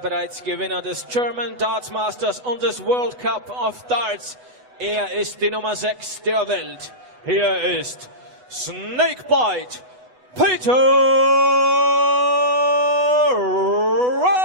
Bereits Gewinner des German Darts Masters und des World Cup of Darts. Ist die Nummer 6 der Welt. Hier ist Snakebite Peter Wright.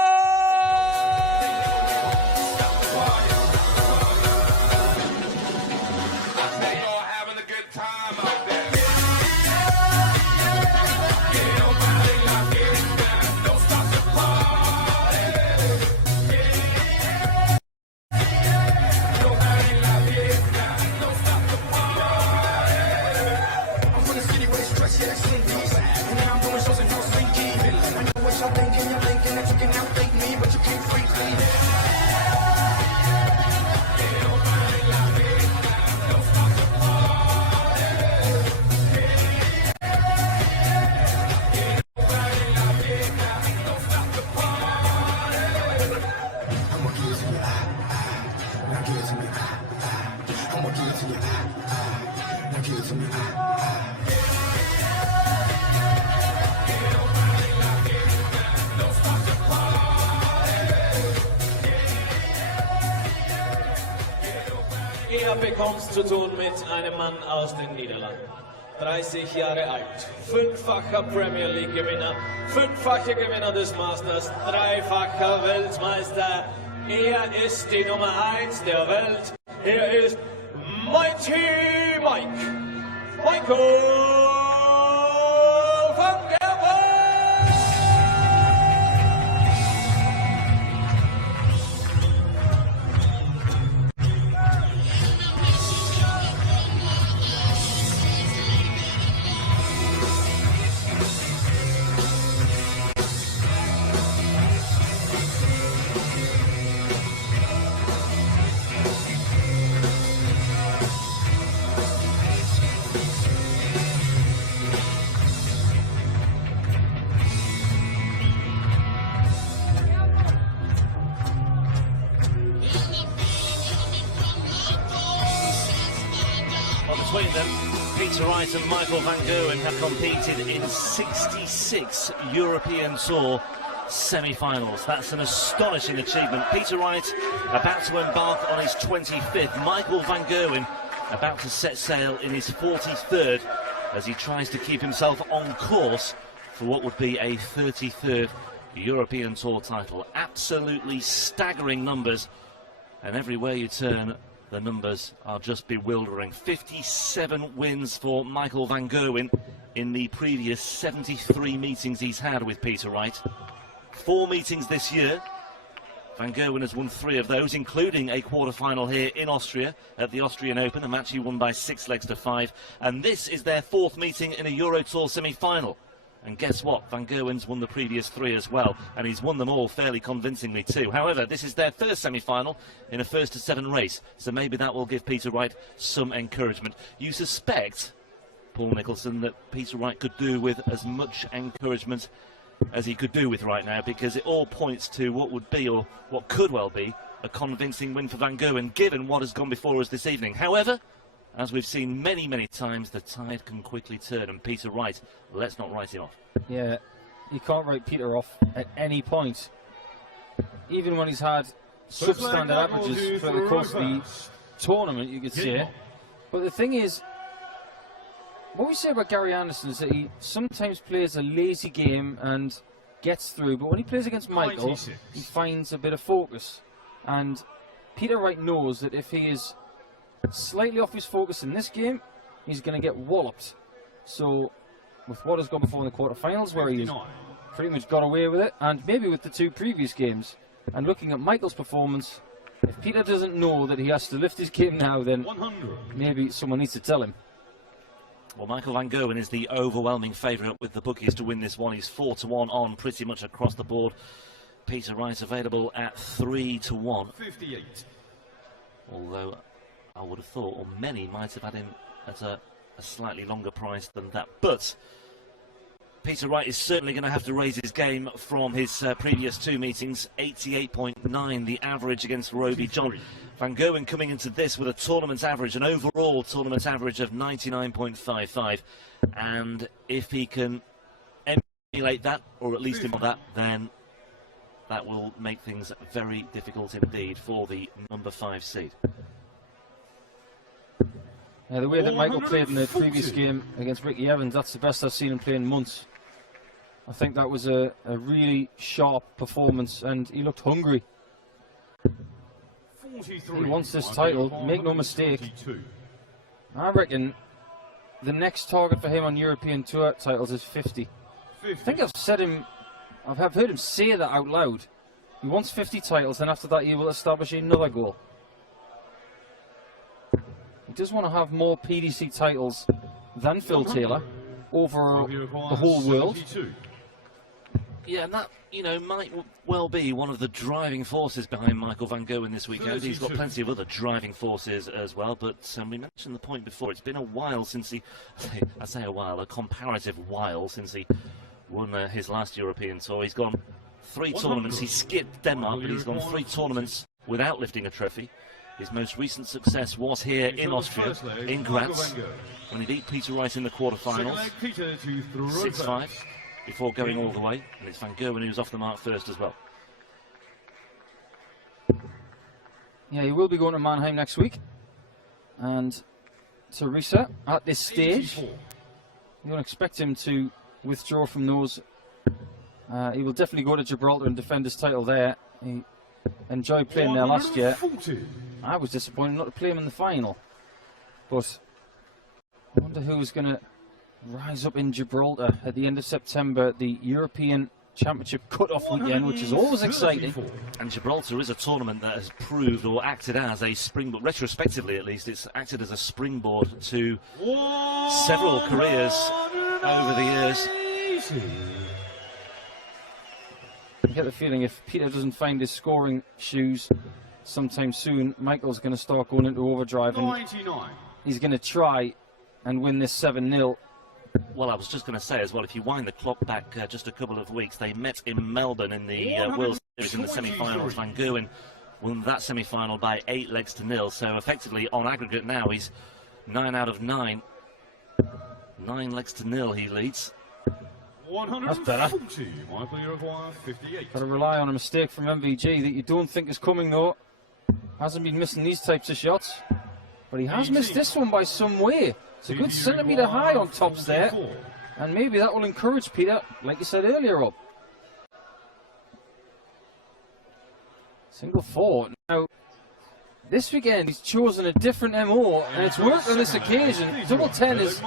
Er bekommt zu tun mit einem Mann aus den Niederlanden. 30 Jahre alt, 5-facher Premier League Gewinner, 5-facher Gewinner des Masters, 3-facher Weltmeister. Er ist die Nummer 1 der Welt. Er ist Mighty Michael van Gerwen. Between them, Peter Wright and Michael van Gerwen have competed in 66 European Tour semi-finals. That's an astonishing achievement. Peter Wright about to embark on his 25th. Michael van Gerwen about to set sail in his 43rd as he tries to keep himself on course for what would be a 33rd European Tour title. Absolutely staggering numbers, and everywhere you turn, the numbers are just bewildering. 57 wins for Michael van Gerwen in the previous 73 meetings he's had with Peter Wright. 4 meetings this year. Van Gerwen has won 3 of those, including a quarter-final here in Austria at the Austrian Open, a match he won by 6 legs to 5. And this is their 4th meeting in a Euro Tour semi-final. And guess what? Van Gerwen's won the previous 3 as well, and he's won them all fairly convincingly too. However, this is their first semi-final in a 1-to-7 race, so maybe that will give Peter Wright some encouragement. You suspect, Paul Nicholson, that Peter Wright could do with as much encouragement as he could do with right now, because it all points to what would be, or what could well be, a convincing win for Van Gerwen, given what has gone before us this evening. However, as we've seen many, many times, the tide can quickly turn, and Peter Wright, let's not write him off. Yeah, you can't write Peter off at any point. Even when he's had substandard averages for the course of the tournament, you could say. But the thing is, what we say about Gary Anderson is that he sometimes plays a lazy game and gets through, but when he plays against Michael, he finds a bit of focus. And Peter Wright knows that if he is slightly off his focus in this game, he's going to get walloped. So, with what has gone before in the quarterfinals, where he's pretty much got away with it, and maybe with the 2 previous games, and looking at Michael's performance, if Peter doesn't know that he has to lift his game now, then maybe someone needs to tell him. Well, Michael van Gerwen is the overwhelming favourite with the bookies to win this one. He's 4-1 on pretty much across the board. Peter Wright available at 3-1. 58. Although I would have thought, or many might have had him at a slightly longer price than that. But Peter Wright is certainly going to have to raise his game from his previous 2 meetings. 88.9 the average against Roby John. Van Gerwen coming into this with a tournament average, an overall tournament average of 99.55. And if he can emulate that, or at least improve that, then that will make things very difficult indeed for the number 5 seed. Yeah, the way that Michael played in the previous game against Ricky Evans, that's the best I've seen him play in months. I think that was a really sharp performance, and he looked hungry. He wants this title, make no mistake. I reckon the next target for him on European Tour titles is 50. I think I've heard him say that out loud. He wants 50 titles, and after that he will establish another goal. He does want to have more PDC titles than Phil Taylor over the whole world. Yeah, and that, you know, might well be one of the driving forces behind Michael van Gerwen this weekend. He's got plenty of other driving forces as well, but we mentioned the point before. It's been a while since he, I say a while, a comparative while since he won his last European Tour. He's gone 3 tournaments. He skipped Denmark, but he's gone 3 tournaments without lifting a trophy. His most recent success was here in Austria, in Graz, when he beat Peter Wright in the quarterfinals, 6-5. Before going all the way, and it's Van Gerwen who's off the mark first as well. Yeah, he will be going to Mannheim next week, and Teresa at this stage, you don't expect him to withdraw from those. He will definitely go to Gibraltar and defend his title there. He enjoyed playing there last year. I was disappointed not to play him in the final, but I wonder who's going to rise up in Gibraltar at the end of September, the European Championship cut-off weekend, which is always exciting. And Gibraltar is a tournament that has proved or acted as a springboard, retrospectively at least, it's acted as a springboard to several careers over the years. I get the feeling if Peter doesn't find his scoring shoes sometime soon, Michael's going to start going into overdrive, and he's going to try and win this 7-0. Well, I was just going to say as well, if you wind the clock back just a couple of weeks, they met in Melbourne in the World Series in the semi-finals. Van Gerwen won that semi-final by 8-0, so effectively on aggregate now he's 9 out of 9. 9-0 he leads. That's better. Got to rely on a mistake from MVG that you don't think is coming though. Hasn't been missing these types of shots, but he has missed this one by some way. It's a good centimetre high on tops there, and maybe that will encourage Peter, like you said earlier, up. Single 4. Now, this weekend he's chosen a different MO, and it's worked on this occasion. Double 10 is,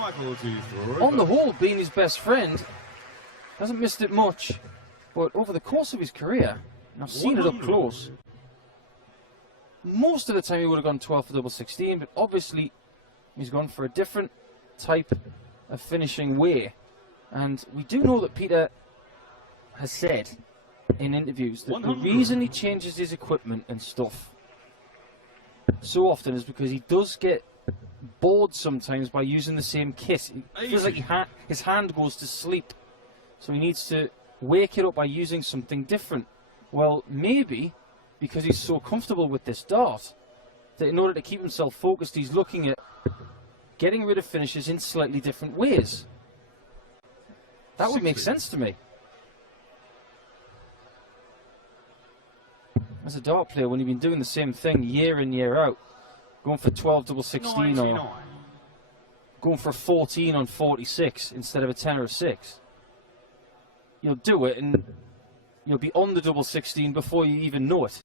on the whole, been his best friend. Hasn't missed it much, but over the course of his career, and I've seen it up close, most of the time he would have gone 12 for double 16, but obviously he's gone for a different type of finishing way. And we do know that Peter has said in interviews that the reason he changes his equipment and stuff so often is because he does get bored sometimes by using the same kit. It feels like his hand goes to sleep, so he needs to wake it up by using something different. Well, maybe because he's so comfortable with this dart that in order to keep himself focused, he's looking at getting rid of finishes in slightly different ways. That would make sense to me. As a dart player, when you've been doing the same thing year in, year out, going for 12 double 16 or going for a 14 on 46 instead of a 10 or a 6, you'll do it and you'll be on the double 16 before you even know it.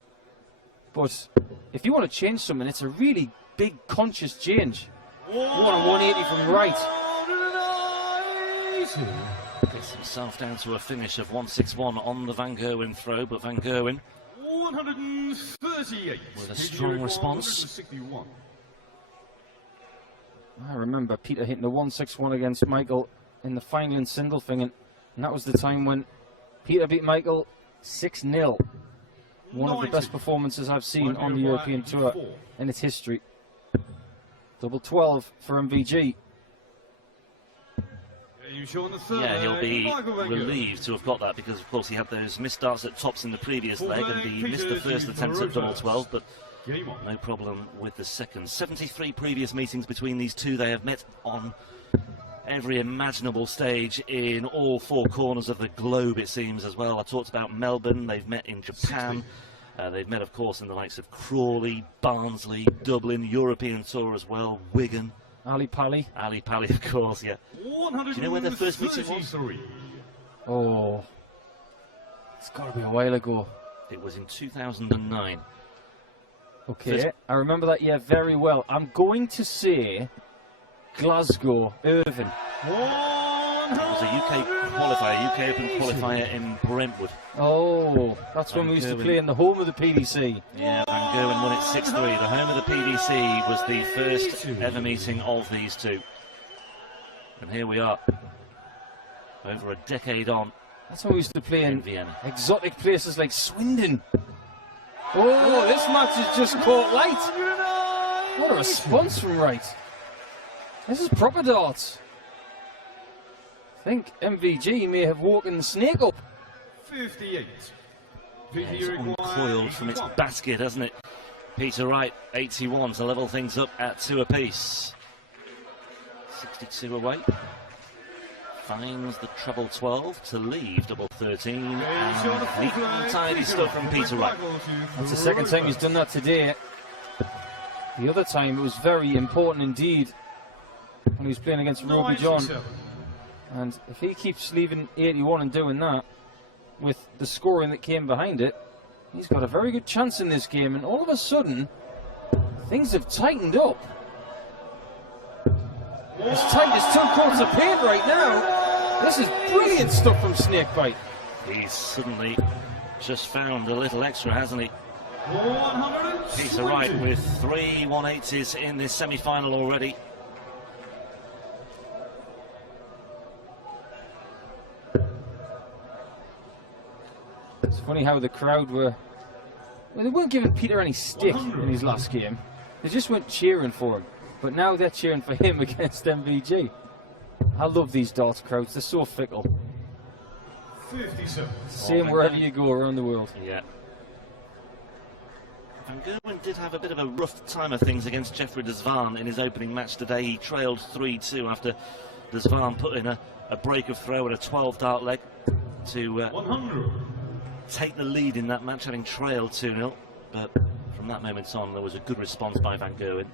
But if you want to change something, it's a really big conscious change. You want a 180 from Wright. Gets himself down to a finish of 161 on the Van Gerwen throw, but Van Gerwen 138 with a strong response. I remember Peter hitting a 161 against Michael in the final in Sindelfingen, and that was the time when Peter beat Michael 6-0. One of the best performances I've seen on the European Tour in its history. Double 12 for MVG. Yeah, he'll be relieved to have got that because, of course, he had those missed darts at tops in the previous leg and he missed the first attempt at double 12, but no problem with the second. 73 previous meetings between these two. They have met on every imaginable stage in all four corners of the globe, it seems, as well. I talked about Melbourne. They've met in Japan. They've met, of course, in the likes of Crawley, Barnsley, Dublin, European Tour as well, Wigan. Ali Pali. Ali Pali, of course, yeah. Do you know where their first meeting was? Oh, it's got to be a while ago. It was in 2009. Okay, I remember that year very well. I'm going to say Glasgow, Irvine. It was a UK qualifier, UK Open qualifier in Brentwood. Oh, that's when we used to play in the home of the PDC. Yeah, Van Gerwen won it 6-3. The home of the PDC was the first ever meeting of these two. And here we are, over a decade on. That's when we used to play in Vienna. Exotic places like Swindon. Oh, this match has just caught light. What a response from Wright. This is proper darts. I think MVG may have woken the snake up. 58. Yeah, it's uncoiled from its basket, hasn't it? Peter Wright, 81 to level things up at 2 apiece. 62 away. Finds the treble 12 to leave double 13. And neat and tidy stuff from Peter Wright. That's the second time he's done that today. The other time it was very important indeed when he was playing against Roby John. And if he keeps leaving 81 and doing that, with the scoring that came behind it, he's got a very good chance in this game. And all of a sudden, things have tightened up. It's tight as 2 quarts of paint right now. This is brilliant stuff from Snakebite. He's suddenly just found a little extra, hasn't he? Peter Wright with 3 180s in this semi-final already. It's funny how the crowd were... Well, they weren't giving Peter any stick in his last game. They just weren't cheering for him. But now they're cheering for him against MVG. I love these darts crowds. They're so fickle. 57. Same wherever you go around the world. Yeah. Van Gerwen did have a bit of a rough time of things against Jeffrey de Zwaan in his opening match today. He trailed 3-2 after de Zwaan put in a break of throw at a 12-dart leg to take the lead in that match, having trailed 2-0. But from that moment on, there was a good response by Van Gerwen.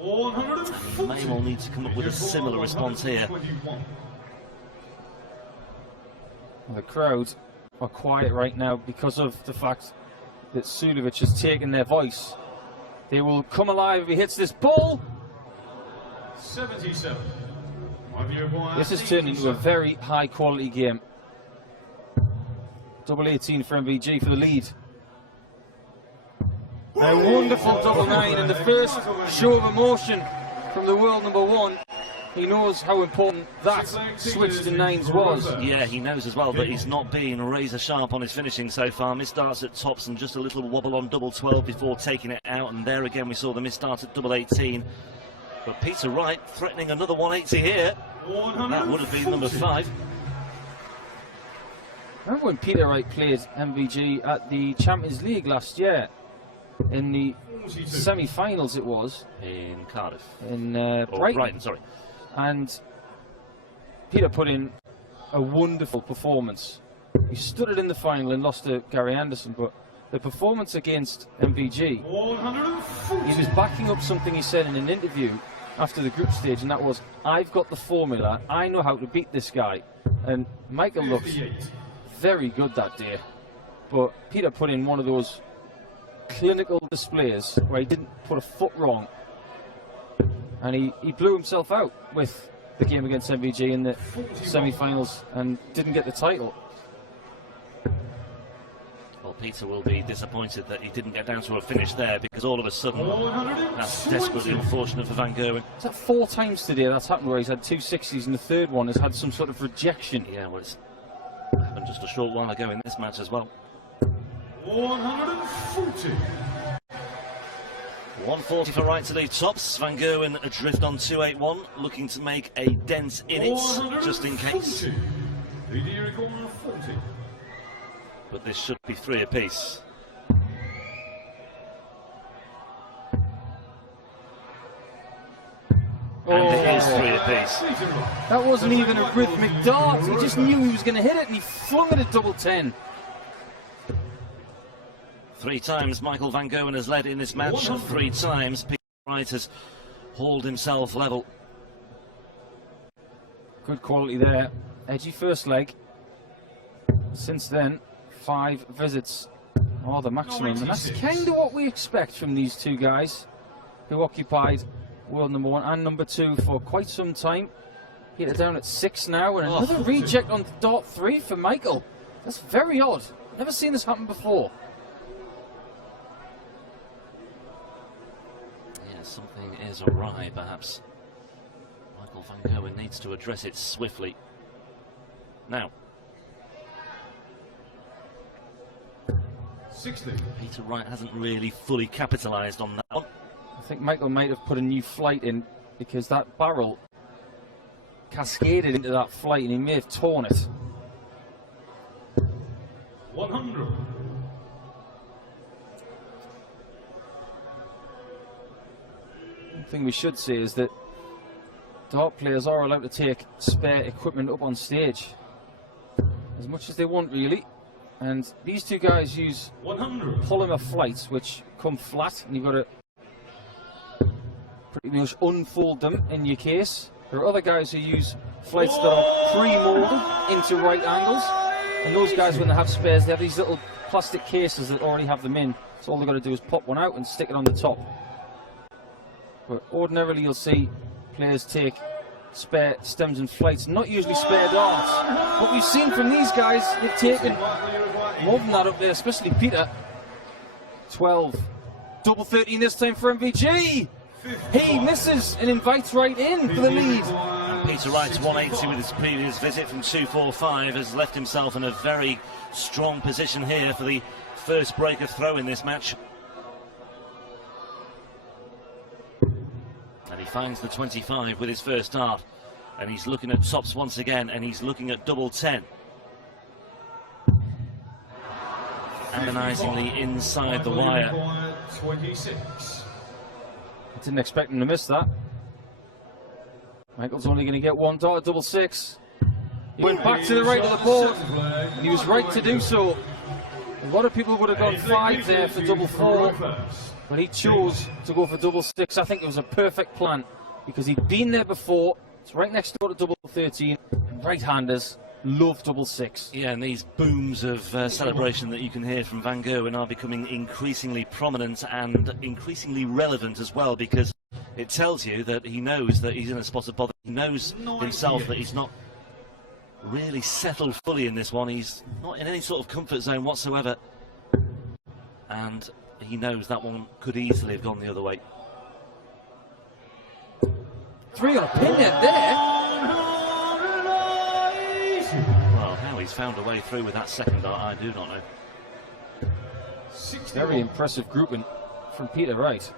And he may well need to come up with a similar response here. The crowd are quiet right now because of the fact that Sulevic has taken their voice. They will come alive if he hits this ball. 77. This has turned into a very high quality game. Double 18 for MVG for the lead. A wonderful double 9 and the first show of emotion from the world number 1. He knows how important that switch to 9s was. Yeah, he knows as well that he's not been razor sharp on his finishing so far. Missed darts at tops and just a little wobble on double 12 before taking it out. And there again we saw the missed dart at double 18. But Peter Wright threatening another 180 here. That would have been number 5. Remember when Peter Wright played MVG at the Champions League last year? In the semi-finals it was. In Cardiff. In Brighton, sorry. And Peter put in a wonderful performance. He stood it in the final and lost to Gary Anderson, but the performance against MVG, he was backing up something he said in an interview after the group stage, and that was, I've got the formula, I know how to beat this guy. And Michael looks very good that day, but Peter put in one of those clinical displays where he didn't put a foot wrong, and he blew himself out with the game against MVG in the semi-finals and didn't get the title. Well, Peter will be disappointed that he didn't get down to a finish there, because all of a sudden that's desperately unfortunate for Van Gerwen. Is that 4 times today that's happened where he's had 2 60s and the third one has had some sort of rejection? Yeah, well, it's happened just a short while ago in this match as well. 140. 140 for Wright to leave tops. Van Gerwen adrift on 281, looking to make a dent in it, just in case. But this should be 3 apiece. And it is 3 apiece. That wasn't even a rhythmic dart. He just knew he was going to hit it and he flung it at double 10. 3 times Michael van Gerwen has led in this match. 3 times Peter Wright has hauled himself level. Good quality there. Edgy first leg. Since then, 5 visits are the maximum. And that's kind of what we expect from these two guys who occupied world number 1 and number 2 for quite some time. Hit it down at 6 now, and another reject on dart 3 for Michael. That's very odd. Never seen this happen before. Yeah, something is awry, perhaps. Michael van Gerwen needs to address it swiftly. Now, 60. Peter Wright hasn't really fully capitalised on that one. I think Michael might have put a new flight in because that barrel cascaded into that flight and he may have torn it. 100. One thing we should say is that dart players are allowed to take spare equipment up on stage as much as they want, really. And these two guys use 100. polymer flights which come flat and you've got to pretty much unfold them in your case. There are other guys who use flights that are pre-molded into right angles, and those guys, when they have spares, they have these little plastic cases that already have them in, so all they've got to do is pop one out and stick it on the top. But ordinarily you'll see players take spare stems and flights, not usually spare darts. What we've seen from these guys, they've taken more than that up there, especially Peter. 12. Double 13 this time for MVG. He misses and invites right in for the lead. And Peter Wright's 180 with his previous visit from 245 has left himself in a very strong position here for the first break of throw in this match. And he finds the 25 with his first dart. And he's looking at tops once again, and he's looking at double 10. Agonisingly inside the wire. 26. I didn't expect him to miss that. Michael's only going to get 1 dart at double 6. He went back to the right of the board. He was right to do so. A lot of people would have gone 5 there for double 4, but he chose to go for double 6. I think it was a perfect plan because he'd been there before. It's right next door to double 13. Right-handers love double 6. Yeah, and these booms of celebration that you can hear from Van Gerwen are becoming increasingly prominent and increasingly relevant as well, because it tells you that he knows that he's in a spot of bother. He knows himself that he's not really settled fully in this one. He's not in any sort of comfort zone whatsoever, and he knows that one could easily have gone the other way. 3 on a pin net there. Well, how he's found a way through with that second dart, I do not know. Very impressive grouping from Peter Wright.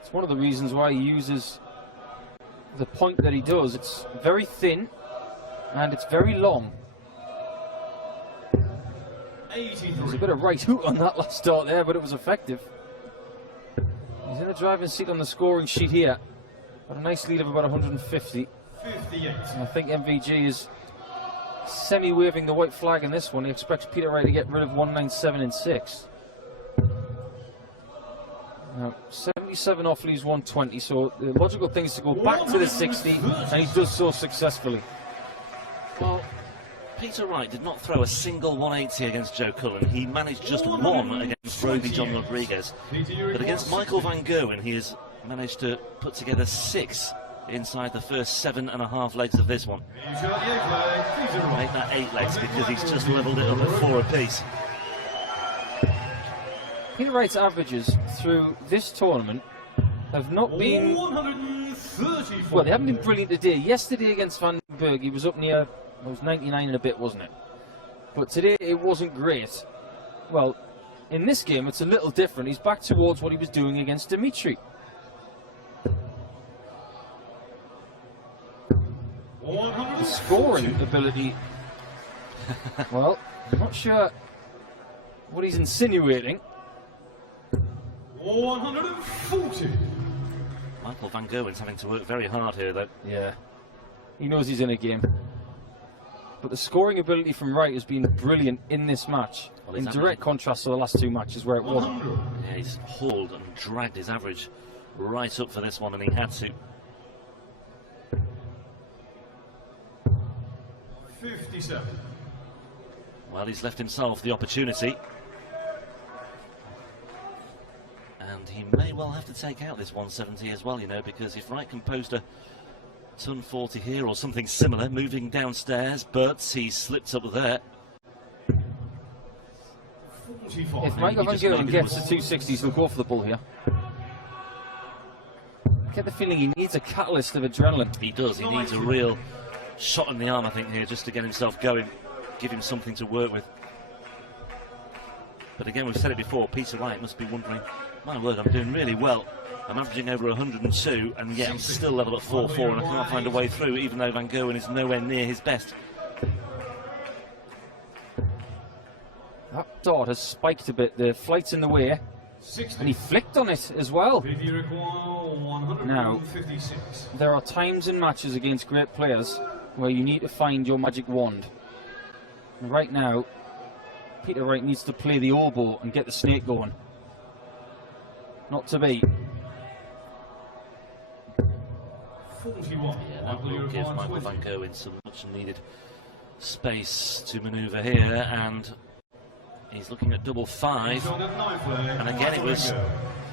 It's one of the reasons why he uses the point that he does. It's very thin and it's very long. There's a bit of right hook on that last dart there, but it was effective. He's in the driving seat on the scoring sheet here. Got a nice lead of about 150. 58. And I think MVG is semi-waving the white flag in this one. He expects Peter Wright to get rid of 197 in 6. Now, 77 off leaves 120, so the logical thing is to go back to the 60, and he does so successfully. Well, Peter Wright did not throw a single 180 against Joe Cullen. He managed just 1 against Roby John Rodriguez. But against Michael van Gerwen, he has managed to put together 6 inside the first 7.5 legs of this one. Make that 8 legs because he's just levelled it up at 4 apiece. Peter Wright's averages through this tournament have not been, well, they haven't been brilliant today. Yesterday against Van den Berg, he was up near, it was 99 and a bit, wasn't it? But today it wasn't great. Well, in this game it's a little different. He's back towards what he was doing against Dimitri. The scoring ability, well, I'm not sure what he's insinuating. 140. Michael van Gerwen's having to work very hard here, though. Yeah. He knows he's in a game. But the scoring ability from Wright has been brilliant in this match, Well, in his direct contrast to the last two matches where it wasn't. Yeah, he's hauled and dragged his average right up for this one, and he had to. 57. Well, he's left himself the opportunity. And he may well have to take out this 170 as well, you know, because if Wright can post a ton 40 here or something similar, moving downstairs, but he slipped up there. 45. If Michael van Gerwen gets the 260s, he'll go for the bull here. I get the feeling he needs a catalyst of adrenaline. He does, he needs a real shot in the arm, I think, here, just to get himself going, give him something to work with. But again, we've said it before, Peter Wright must be wondering, my word, I'm doing really well. I'm averaging over 102, and yet I'm still level at 4-4, and I can't find a way through, even though Van Gerwen is nowhere near his best. That dart has spiked a bit, the flight's in the way, 60. and he flicked on it as well. If you require 156. There are times in matches against great players where you need to find your magic wand. And right now, Peter Wright needs to play the oboe and get the snake going. Not to be. 41. Yeah, that will give Michael van Gerwen some much needed space to manoeuvre here, and he's looking at double 5. And again, it was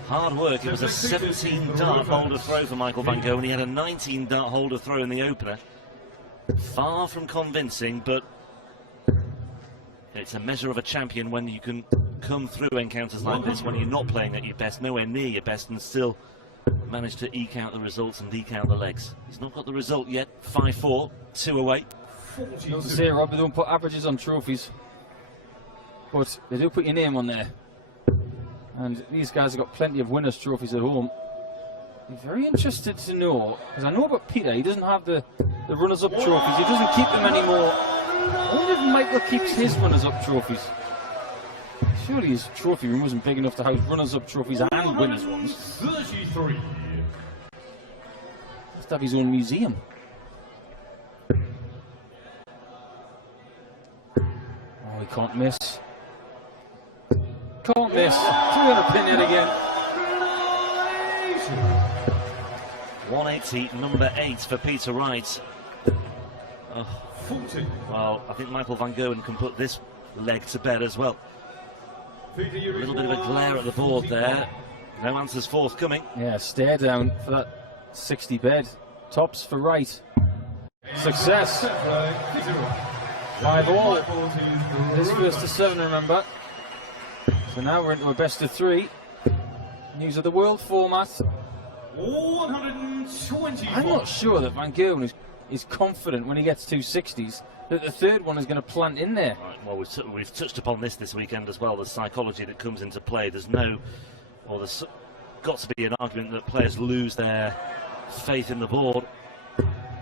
hard work. It was a 17 dart holder throw for Michael van Gerwen. He had a 19 dart holder throw in the opener. Far from convincing, but it's a measure of a champion when you can come through encounters like this, when you're not playing at your best, nowhere near your best, and still manage to eke out the results and eke out the legs. He's not got the result yet. 5-4, 2 away. Not to say, Rob, they don't put averages on trophies, but they do put your name on there. And these guys have got plenty of winners' trophies at home. I'm very interested to know, because I know about Peter, he doesn't have the runners-up trophies, he doesn't keep them anymore. I wonder if Michael keeps his runners-up trophies. Surely his trophy room wasn't big enough to house runners-up trophies and winners' ones. 33. Must have his own museum. Oh, he can't miss. Can't miss. 200 pin yet again. 180, number 8 for Peter Wright. Oh, 40. well, I think Michael van Gerwen can put this leg to bed as well. A little bit of a glare at the board there. No answers forthcoming. Yeah, stare down for that 60 bed. Tops for Wright. Success. 5-all. This first to 7, remember. So now we're into a best of 3. News of the world format. 120. I'm not sure that Van Gerwen is confident when he gets 260s that the third one is going to plant in there. Right, well, we've touched upon this weekend as well, the psychology that comes into play. There's got to be an argument that players lose their faith in the board,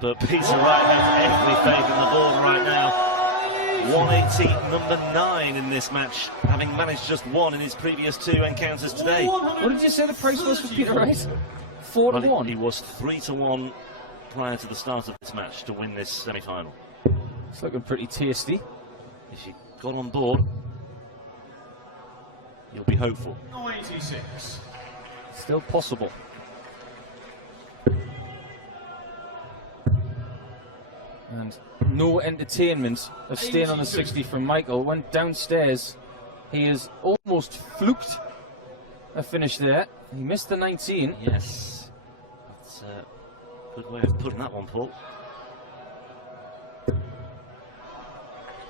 but Peter Wright has every faith in the board right now. 180, number 9 in this match, having managed just 1 in his previous 2 encounters today. What did you say the price was for Peter Wright? 4-1. Well, he was 3-1 prior to the start of this match to win this semi-final. It's looking pretty tasty. If you got on board, you'll be hopeful. 96. Still possible. And no entertainment of staying on the 60 from Michael. Went downstairs. He has almost fluked a finish there. He missed the 19. Yes. That's a good way of putting that one, Paul.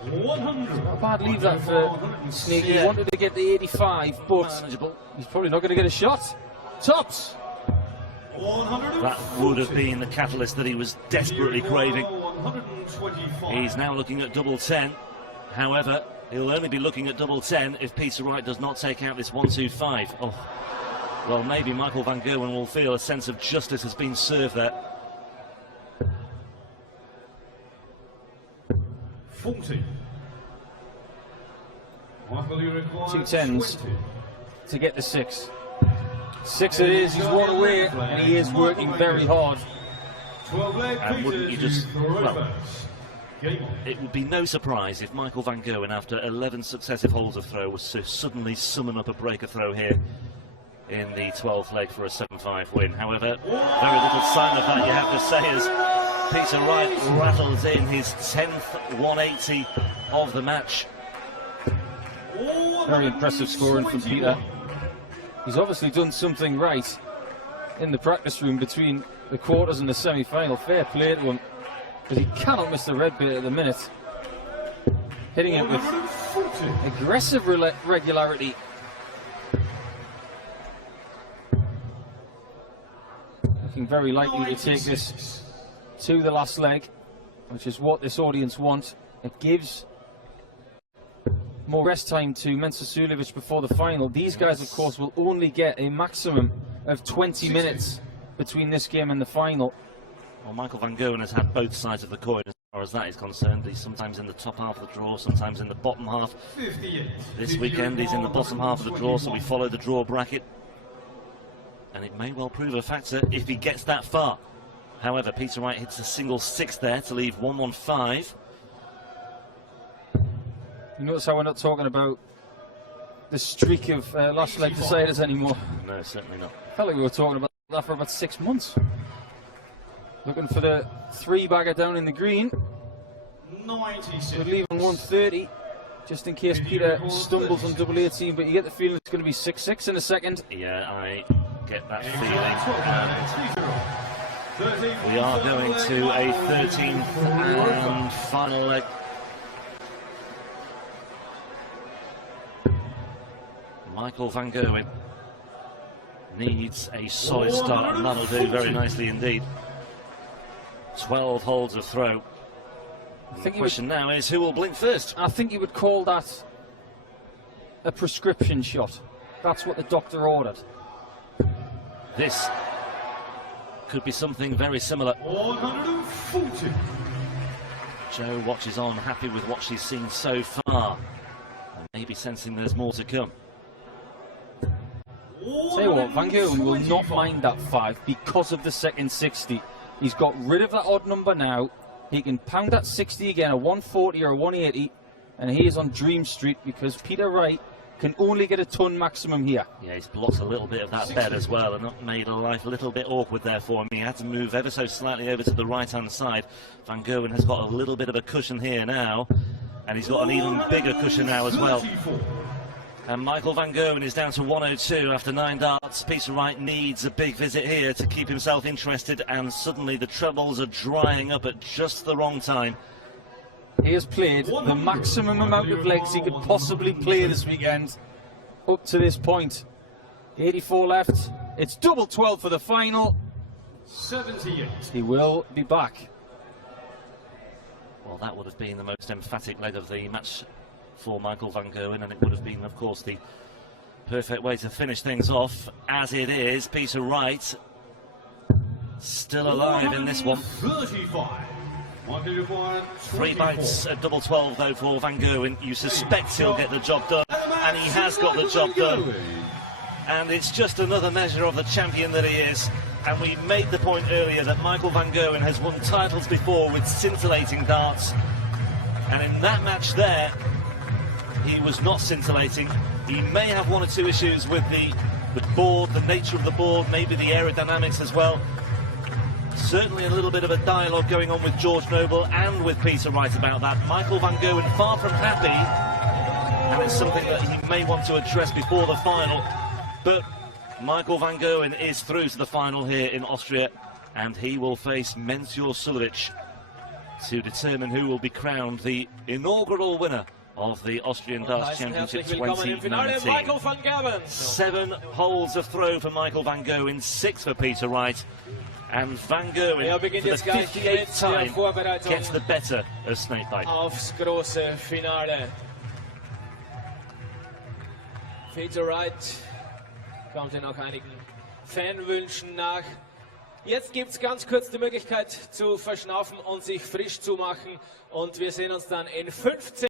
100. Not a bad leave that for Snake. He wanted to get the 85, but Manageable. he's probably not going to get a shot. Tops. 100. That would have been the catalyst that he was desperately craving. 125. He's now looking at double 10. However, he'll only be looking at double 10 if Peter Wright does not take out this 125. Oh, well, maybe Michael van Gerwen will feel a sense of justice has been served there. 40. Michael, you require 2 10s 20. to get the 6. 6 it is, he's won away, and he is working very hard. 12 leg And wouldn't you just, well, reverse. Game on. it would be no surprise if Michael van Gerwen, after 11 successive holes of throw, was to suddenly summon up a breaker throw here in the 12th leg for a 7-5 win. However, very little sign of that, you have to say, as Peter Wright rattles in his 10th 180 of the match. Very impressive scoring from Peter. He's obviously done something right in the practice room between the quarters and the semi-final. Fair play to him, because he cannot miss the red bit at the minute. Hitting it with 140. aggressive regularity. Looking very likely to take this to the last leg, which is what this audience want. It gives more rest time to Mensah Suljovic before the final. These guys, of course, will only get a maximum of 20 minutes between this game and the final. Well, Michael van Gerwen has had both sides of the coin as far as that is concerned. He's sometimes in the top half of the draw, sometimes in the bottom half. 58. This weekend he's in the bottom half of the draw, so we follow the draw bracket. And it may well prove a factor if he gets that far. However, Peter Wright hits a single 6 there to leave 115. You notice how we're not talking about the streak of last leg deciders anymore. No, certainly not. I felt like we were talking about that for about 6 months. Looking for the 3-bagger down in the green. 96. We're leaving 130, just in case Peter stumbles on double 18, but you get the feeling it's going to be 6-6 in a second. Yeah, I get that feeling. We are going to a 13th and final leg. Michael van Gerwen needs a solid start, and that'll do very nicely indeed. 12 holes of throw. The question now is, who will blink first? I think you would call that a prescription shot. That's what the doctor ordered. This could be something very similar. 140. Joe watches on, happy with what she's seen so far, and maybe sensing there's more to come. Tell you what, Van Gerwen will not mind that 5 because of the second 60. He's got rid of that odd number now. He can pound that 60 again, a 140 or a 180, and he is on Dream Street because Peter Wright can only get a ton maximum here. Yeah, he's blocked a little bit of that bed as well, and that made life a little bit awkward there for him. He had to move ever so slightly over to the right-hand side. Van Gerwen has got a little bit of a cushion here now, and he's got an even bigger cushion now as well. And Michael van Gerwen is down to 102 after 9 darts. Peter Wright needs a big visit here to keep himself interested, and suddenly the trebles are drying up at just the wrong time. He has played the maximum amount of legs he could possibly play this weekend up to this point. 84 left. It's double 12 for the final. 78. He will be back. Well, that would have been the most emphatic leg of the match for Michael van Gerwen, and it would have been, of course, the perfect way to finish things off. As it is, Peter Wright still alive in this one. 35. 3 bites at double 12 though for van Gerwen. You suspect he'll get the job done, and he has got the job done. And it's just another measure of the champion that he is. And we made the point earlier that Michael van Gerwen has won titles before with scintillating darts, and in that match there he was not scintillating. He may have 1 or 2 issues with the board, the nature of the board, maybe the aerodynamics as well. Certainly a little bit of a dialogue going on with George Noble and with Peter Wright about that. Michael van Gerwen far from happy, and it's something that he may want to address before the final. But Michael van Gerwen is through to the final here in Austria, and he will face Mensah Suljovic to determine who will be crowned the inaugural winner of the Austrian Darts Championship 2019. 7 holes of throw for Michael van Gerwen, 6 for Peter Wright, and van Gerwen for the 58th time gets the better of Snakebite. Aufs große Finale. Peter Wright kommt in auch einigen Fanwünschen nach. Jetzt gibt es ganz kurz die Möglichkeit zu verschnaufen und sich frisch zu machen, und wir sehen uns dann in 15